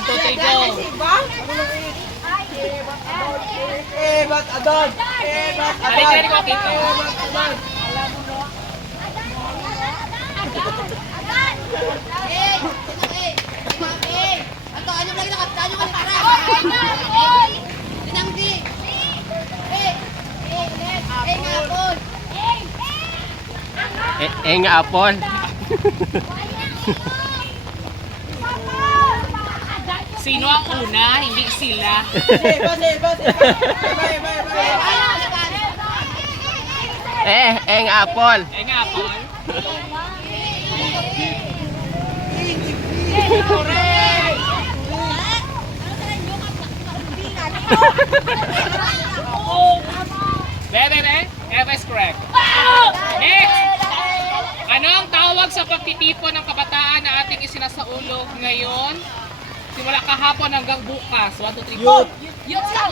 1, 2, 3, go! Ebat Adon! Hari-hari ko kita. Nga apol. Sino ang una? Hindi sila. Nga apol. Nga, Paul. Bebe, F is correct. Next! Anong tawag sa pagtitipon ng kabataan na ating isinasaulog ngayon? Simula kahapon hanggang bukas. 1, 2, 3, go! Yutam!